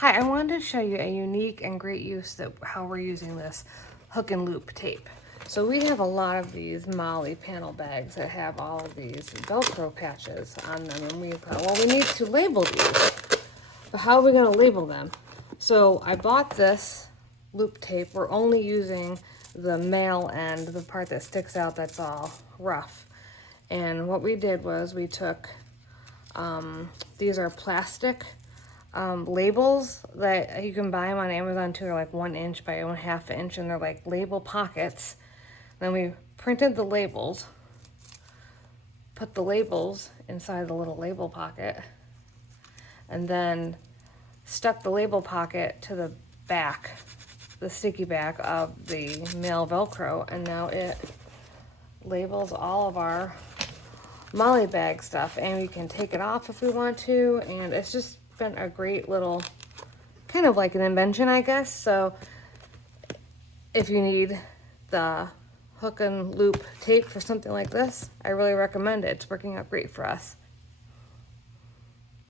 Hi, I wanted to show you a unique and great use that how we're using this hook and loop tape. So we have a lot of these MOLLE panel bags that have all of these Velcro patches on them, and we thought, well, we need to label these. But how are we going to label them? So I bought this loop tape. We're only using the male end, the part that sticks out that's all rough. And what we did was we took, these are plastic labels that you can buy them on Amazon too. They're like 1 inch by 1/2 inch, and they're like label pockets. Then we printed the labels, put the labels inside the little label pocket, and then stuck the label pocket to the back, the sticky back of the male Velcro, and now it labels all of our MOLLE bag stuff, and we can take it off if we want to, and it's just been a great little, kind of like an invention, I guess. So if you need the hook and loop tape for something like this, I really recommend it. It's working out great for us.